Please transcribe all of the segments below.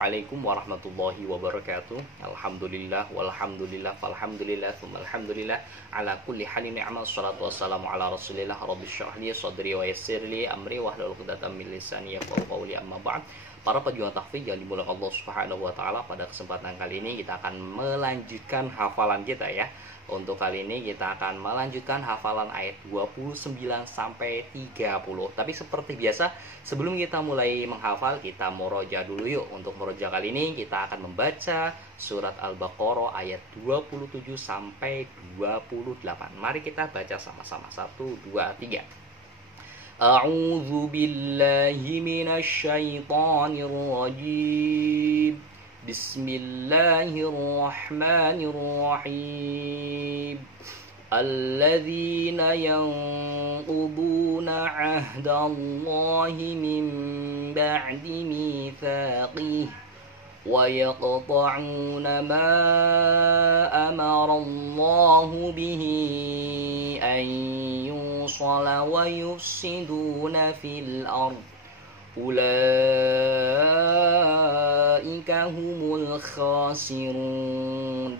Assalamualaikum warahmatullahi wabarakatuh. Alhamdulillah walhamdulillah falhamdulillah tsumma alhamdulillah ala kulli halin ni'mal salatu wassalamu ala Rasulillah rabbi shrah li sadri wa yassir li amri wahlul 'uqdatam min lisani yafqahu qawli amma ba'd. Para pejuang tahfidz yang dimuliakan Allah Subhanahu wa taala, pada kesempatan kali ini kita akan melanjutkan hafalan kita ya. Untuk kali ini kita akan melanjutkan hafalan ayat 29 sampai 30. Tapi seperti biasa, sebelum kita mulai menghafal, kita murojaah dulu yuk. Untuk murojaah kali ini kita akan membaca surat Al-Baqarah ayat 27 sampai 28. Mari kita baca sama-sama. 1 2 3. A'udzu billahi minasy syaithanir rajim. Bismillahirrahmanirrahim. Alladzina yanquduna 'ahdallahi min ba'di mitsaqih wa yaqta'una ma amarallahu bihi an yusala wa yufsiduna fil ardh. Ulaika humul khasirun.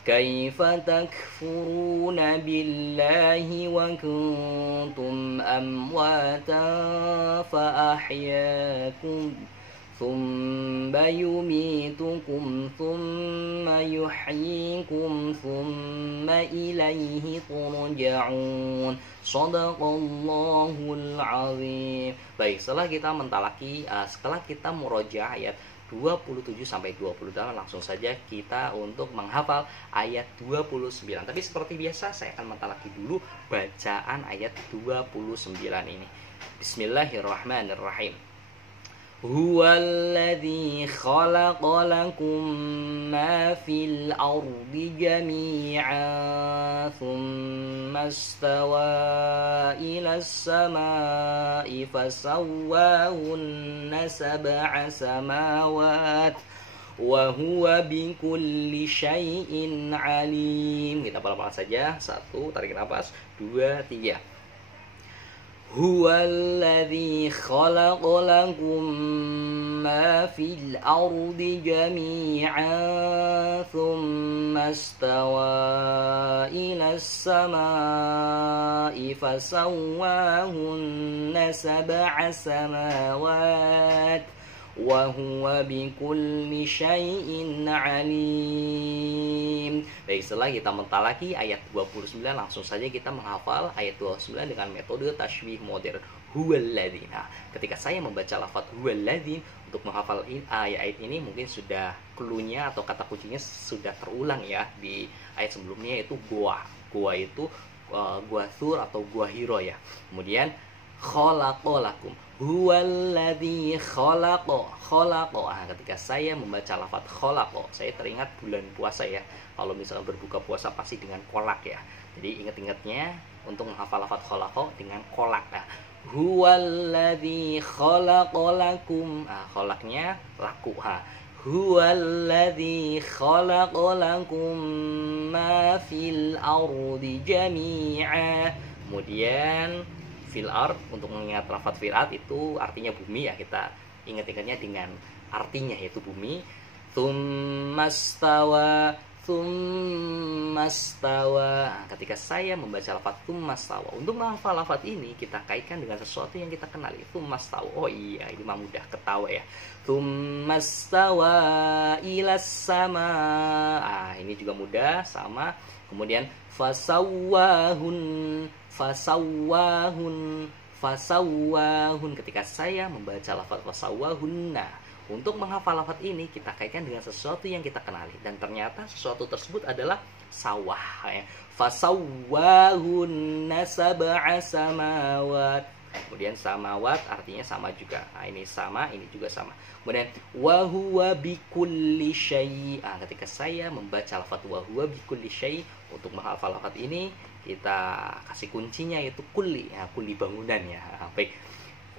Kaifa takfuruna billahi wa kuntum amwatan fa ahyaakum thumma yumitukum thumma yuhyikum thumma ilaihi turja'un. Shadaqallahul azim. Baik, setelah kita mentalaki, setelah kita murojaah ayat 27 sampai 28, langsung saja kita untuk menghafal ayat 29. Tapi seperti biasa saya akan mentalaki dulu bacaan ayat 29 ini. Bismillahirrahmanirrahim. Huwallazi khalaqa lakum ma fil ardi jami'an thumma istawa ila as-sama'i fasawwahunna sab'a samawat wa huwa bikulli syai'in alim. Kita pelan-pelan saja. 1, tarik nafas. 2, 3. Huwallazi khalaqa lakum ma fil ardi jami'an thumma istawa ila as-sama'i fasawwahunna sab'a samawat wa huwa bikulli syai'in alim. Baik, setelah kita mentalaki ayat 29, langsung saja kita menghafal ayat 29 dengan metode tasybih modern. Huwallazi. Nah, ketika saya membaca lafaz huwallazi untuk menghafal ayat ini, mungkin sudah cluenya atau kata kuncinya sudah terulang ya di ayat sebelumnya, yaitu gua. Gua itu gua sur atau gua hiro ya. Kemudian khalaqalakum. Huwallazi khalaqa. Ketika saya membaca lafaz khalaqa, saya teringat bulan puasa ya. Kalau misalnya berbuka puasa pasti dengan kolak ya. Jadi ingat-ingatnya untuk menghafal lafaz khalaqa dengan kolak ya. Huwallazi khalaqalakum. Kolaknya laku ha. Huwallazi khalaqalakum ma fil ardi jami'a. Kemudian fil ard, untuk mengingat lafaz fil ard itu artinya bumi ya, kita ingat-ingatnya dengan artinya yaitu bumi. Tsummastawa. Ketika saya membaca lafaz tsummastawa, untuk menghafal lafaz ini kita kaitkan dengan sesuatu yang kita kenali. Tsummastawa, oh iya, ini mah mudah ketawa ya. Tsummastawa ilas sama. Ini juga mudah, sama. Kemudian fasawwahun. Ketika saya membaca lafaz fasawwahunna, untuk menghafal lafaz ini kita kaitkan dengan sesuatu yang kita kenali, dan ternyata sesuatu tersebut adalah sawah ya. Fasawwahunna sab'a samawat. Kemudian samawat artinya sama juga. Ini sama, ini juga sama. Kemudian wa huwa bikulli syai'. Ketika saya membaca lafaz wa huwa bikulli syai', untuk menghafal lafaz ini kita kasih kuncinya yaitu kulli ya, kulli bangunan ya. Baik.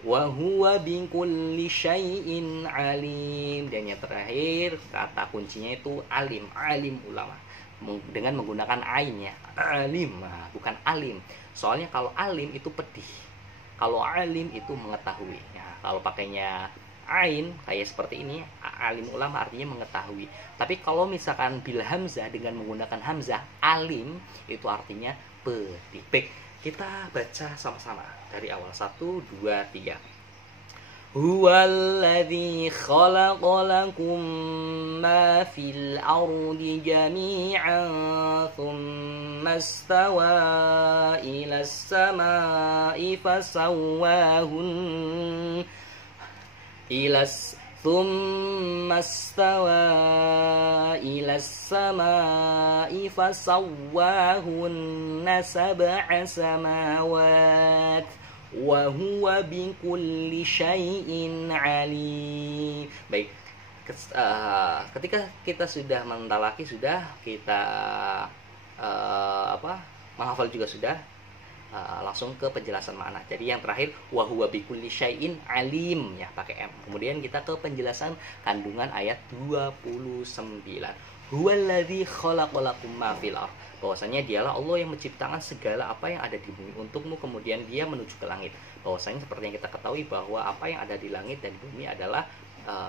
Wa huwa bikulli syai'in alim. Dan yang terakhir kata kuncinya itu alim, alim ulama. Dengan menggunakan ain ya. Alim, bukan alim. Soalnya kalau alim itu pedih. Kalau alim itu mengetahui. Ya, kalau pakainya ain kayak seperti ini, alim ulama artinya mengetahui. Tapi kalau misalkan bil hamzah dengan menggunakan hamzah alim itu artinya pedih. Baik, kita baca sama-sama dari awal. 1, 2, 3. Huwallazi khalaqa lakum ma fil ardi jami'an thumma istawa ilas samai fasawwahun ثم استوى إلى السماء فسواهن 7 سماوات وهو بكل شيء عليم. Baik, ketika kita sudah mentalaki, sudah kita menghafal juga sudah, langsung ke penjelasan makna. Jadi yang terakhir wa huwa bikulli syai'in alim ya, pakai M. Kemudian kita ke penjelasan kandungan ayat 29. Huwallazi khalaqalakum ma fil ardh. Bahwasanya dialah Allah yang menciptakan segala apa yang ada di bumi untukmu, kemudian dia menuju ke langit. Bahwasanya seperti yang kita ketahui bahwa apa yang ada di langit dan di bumi adalah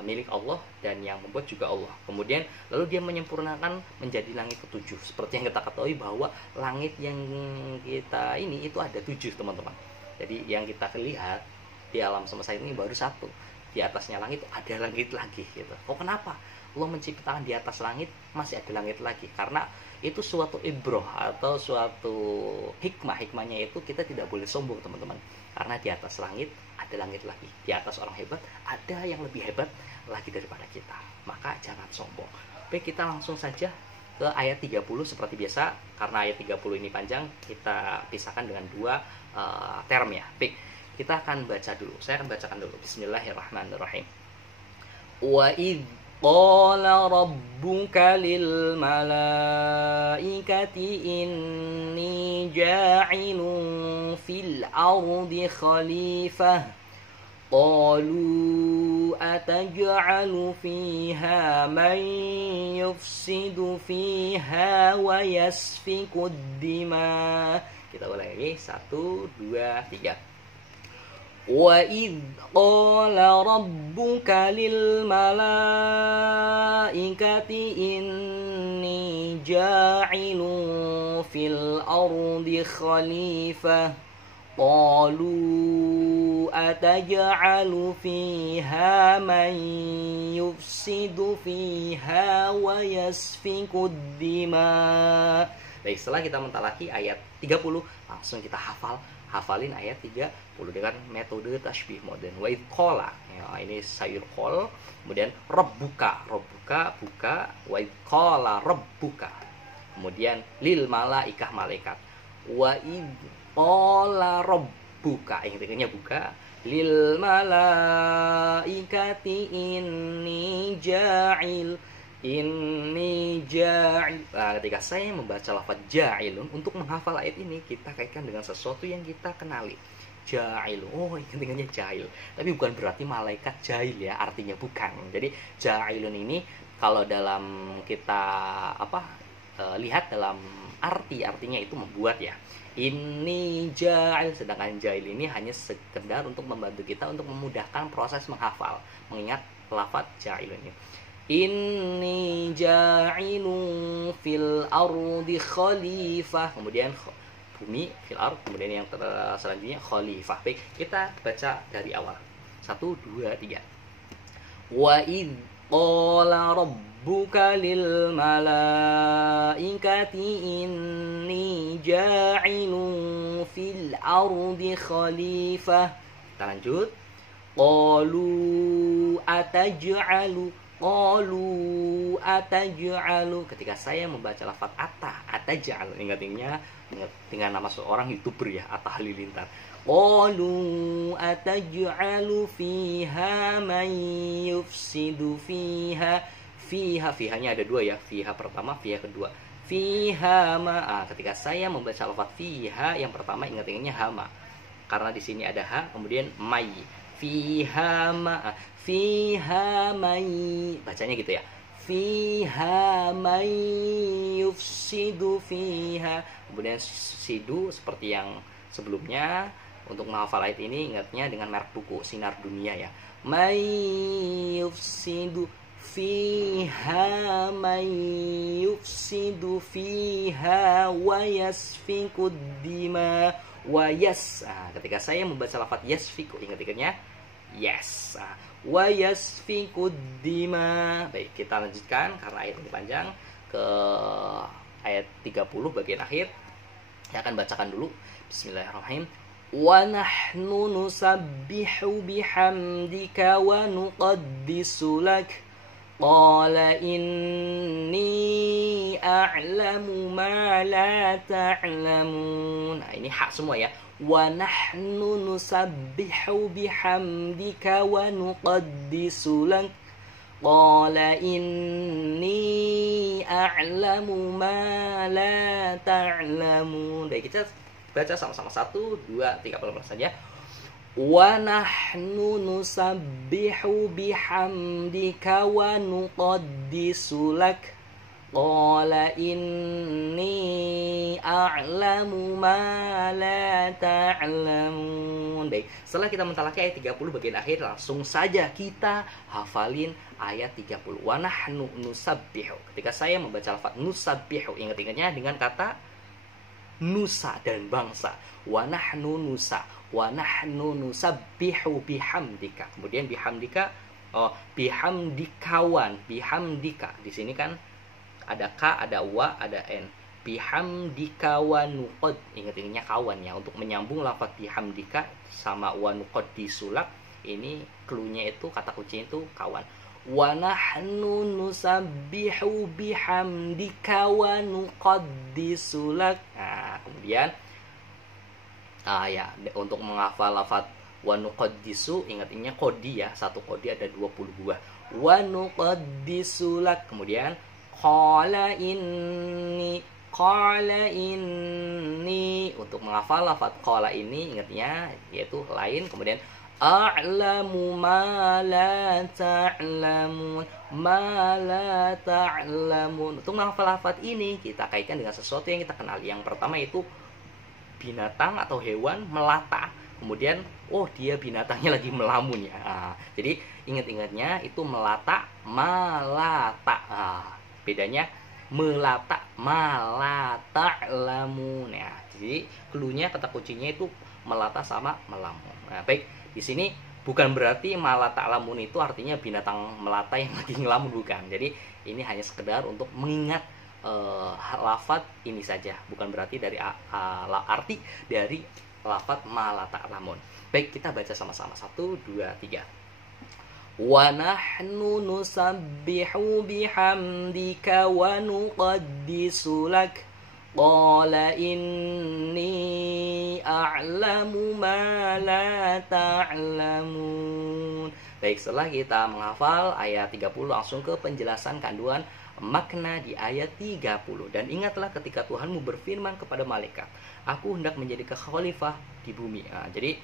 milik Allah dan yang membuat juga Allah. Kemudian lalu dia menyempurnakan menjadi langit ke-7. Seperti yang kita ketahui bahwa langit yang kita ini itu ada 7 teman-teman. Jadi yang kita lihat di alam semesta ini baru 1. Di atasnya langit ada langit lagi gitu. Oh, kenapa Allah menciptakan di atas langit masih ada langit lagi? Karena itu suatu ibroh atau suatu hikmahnya itu kita tidak boleh sombong teman-teman. Karena di atas langit ada langit lagi, di atas orang hebat ada yang lebih hebat lagi daripada kita, maka jangan sombong. Baik, kita langsung saja ke ayat 30 seperti biasa. Karena ayat 30 ini panjang, kita pisahkan dengan 2 term ya. Baik, kita akan baca dulu, saya akan bacakan dulu. Bismillahirrahmanirrahim. Wa idh qala rabbuka lil malaikati inni ja'ilun fil ardi khalifah qalu ataj'alu fiha man yufsidu fiha wa yasfiku dima. Kita ulangi 1, 2, 3. Wa idh qala rabbuka lil malaikati inni ja'ilun fil ardi khalifah qalu ataj'alu fiha man yufsidu fiha wa yasfiku dima. Baik, setelah kita mentalaki ayat 30, langsung kita hafalin ayat 30 dengan metode tasbih modern. Wa idh qala, ya, ini sayur qol, kemudian rabbuka buka, wa idh qala rabbuka, kemudian lil malaikah malaikat, wa idh qala rabbuka, ingatnya buka, lil malaikati inni ja'il. Nah, ketika saya membaca lafaz ja'ilun, untuk menghafal ayat ini kita kaitkan dengan sesuatu yang kita kenali. Ja'ilun, oh ingatnya jahil, tapi bukan berarti malaikat jahil ya, artinya bukan. Jadi ja'ilun ini kalau dalam kita lihat dalam artinya itu membuat ya. Ini ja'il, sedangkan jahil ini hanya sekedar untuk membantu kita untuk memudahkan proses menghafal, mengingat lafaz ja'ilun ini. Inni ja'ilun fil ardi khalifah, kemudian bumi fil ard, kemudian yang selanjutnya khalifah. Baik, kita baca dari awal. 1, 2, 3. Wa idh qala rabbuka lil malaikati inni ja'ilun fil ardi khalifah. Kita lanjut. Qalu ataj'alu, ketika saya membaca lafaz ataj'alu, ingatnya dengan nama seorang YouTuber ya, Atta Halilintar. Qalu ataj'alu fiha man yufsidu fiha. Fiha-nya ada 2 ya, fiha pertama, fiha kedua. Fiha ma, ketika saya membaca lafaz fiha yang pertama ingatnya hama, karena di sini ada ha, kemudian mai. Fiha mai, bacanya gitu ya. Fiha mai yufsidu fiha, kemudian sidu seperti yang sebelumnya, Untuk menghafal ayat ini ingatnya dengan merek buku Sinar Dunia ya. May yufsidu fiha wa yasfikud dima wa yas. Ketika saya membaca lafaz yasfiku, ingat-ingatnya yes. Wa yasfikud dima. Baik, kita lanjutkan karena ayat ini panjang ke ayat 30 bagian akhir. Saya akan bacakan dulu. Bismillahirrahmanirrahim. Wa nahnu nusabbihu bihamdika wa nuqaddisu lak. Qala inni a'lamu ma la ta'lamun. Nah, ini hak semua ya. Wa nahnu nusabbihu bihamdika wa nuqaddisu lak. Qala inni a'lamu ma la ta'lamun. Baik, kita baca sama-sama 1, 2, 3 pelan-pelan saja. Wa nahnu nusabbihu bihamdika wa nuqaddisu lak. Qala inni a'lamu ma la ta'lamun. Baik, setelah kita mentalaki ayat 30 bagian akhir, langsung saja kita hafalin ayat 30. Wa nahnu nusabbihu. Ketika saya membaca lafaz nusabbihu, ingat-ingatnya dengan kata nusa dan bangsa. Wa nahnu nusa, wa nahnu nusabbihu bihamdika. Kemudian bihamdika, bihamdikawan, bihamdika. Di sini kan ada ka, ada wa, ada n. Bihamdika wa nuqad. Ingat-ingatnya kawan ya. Untuk menyambung lafaz bihamdika sama wa nuqaddisulak, ini cluenya itu, kata kuncinya itu kawan. Wa nahnu nusabbihu bihamdika wa nuqaddisulak. Nah, kemudian ya, untuk menghafal lafaz wa nuqaddisu, ingat-ingatnya kodi ya. Satu kodi ada 20 buah. Wa nuqaddisulak. Kemudian qala inni. Untuk menghafal lafaz qala ini, ingatnya yaitu lain. Kemudian a'lamu ma la ta'lamun, ma la ta'lamun. Untuk menghafal lafaz ini kita kaitkan dengan sesuatu yang kita kenal. Yang pertama itu binatang atau hewan melata. Kemudian dia binatangnya lagi melamun ya. Jadi ingat-ingatnya itu melata, malata. Bedanya melata, malata lamun ya. Jadi cluenya, kata kuncinya itu melata sama melamun. Nah, baik, di sini bukan berarti malata lamun itu artinya binatang melata yang lagi ngelamun, bukan. Jadi ini hanya sekedar untuk mengingat lafaz ini saja, bukan berarti dari arti dari lafaz malata lamun. Baik, kita baca sama-sama 1, 2, 3. Wa nahnu nusabbihu bihamdika wa nuqaddisu lak. Qala inni a'lamu ma la ta'lamun. Baik, setelah kita menghafal ayat 30, langsung ke penjelasan kandungan makna di ayat 30. Dan ingatlah ketika Tuhanmu berfirman kepada malaikat, aku hendak menjadikan khalifah di bumi. Jadi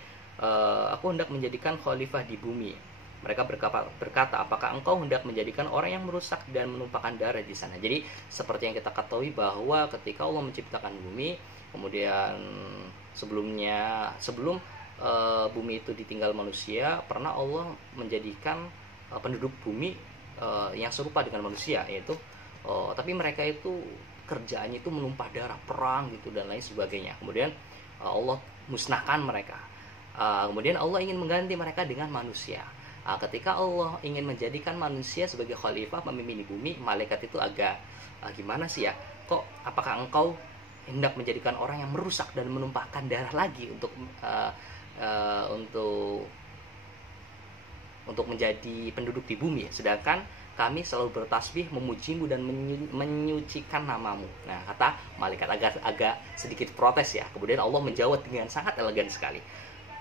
aku hendak menjadikan khalifah di bumi. Mereka berkata, apakah engkau hendak menjadikan orang yang merusak dan menumpahkan darah di sana? Jadi seperti yang kita ketahui bahwa ketika Allah menciptakan bumi, kemudian sebelum bumi itu ditinggal manusia, pernah Allah menjadikan penduduk bumi yang serupa dengan manusia, yaitu tapi mereka itu kerjaannya itu menumpah darah, perang gitu dan lain sebagainya. Kemudian Allah musnahkan mereka. Kemudian Allah ingin mengganti mereka dengan manusia. Ketika Allah ingin menjadikan manusia sebagai khalifah pemimpin di bumi, malaikat itu agak gimana sih ya? Apakah engkau hendak menjadikan orang yang merusak dan menumpahkan darah lagi untuk menjadi penduduk di bumi, sedangkan kami selalu bertasbih, memujimu dan menyucikan namamu. Nah, kata malaikat agak sedikit protes ya. Kemudian Allah menjawab dengan sangat elegan sekali.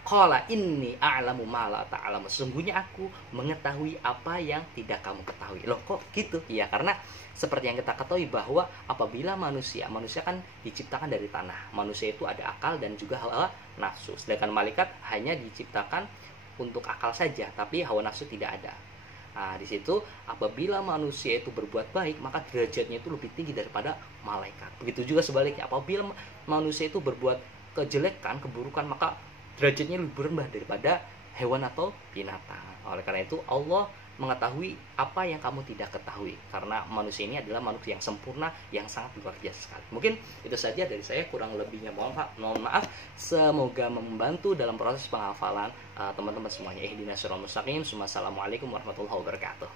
Qala inni a'lamu ma la ta'lamu. Sesungguhnya aku mengetahui apa yang tidak kamu ketahui. Loh, kok gitu? Ya, karena seperti yang kita ketahui bahwa apabila manusia kan diciptakan dari tanah. Manusia itu ada akal dan juga hawa nafsu. Sedangkan malaikat hanya diciptakan untuk akal saja, tapi hawa nafsu tidak ada. Di situ apabila manusia itu berbuat baik, maka derajatnya itu lebih tinggi daripada malaikat. Begitu juga sebaliknya, apabila manusia itu berbuat kejelekan, keburukan, maka derajatnya lebih rendah daripada hewan atau binatang. Oleh karena itu Allah mengetahui apa yang kamu tidak ketahui, karena manusia ini adalah manusia yang sempurna, yang sangat luar biasa sekali. Mungkin itu saja dari saya, kurang lebihnya mohon maaf. Semoga membantu dalam proses penghafalan teman-teman semuanya. Ihdinas siratal mustaqim. Assalamualaikum warahmatullahi wabarakatuh.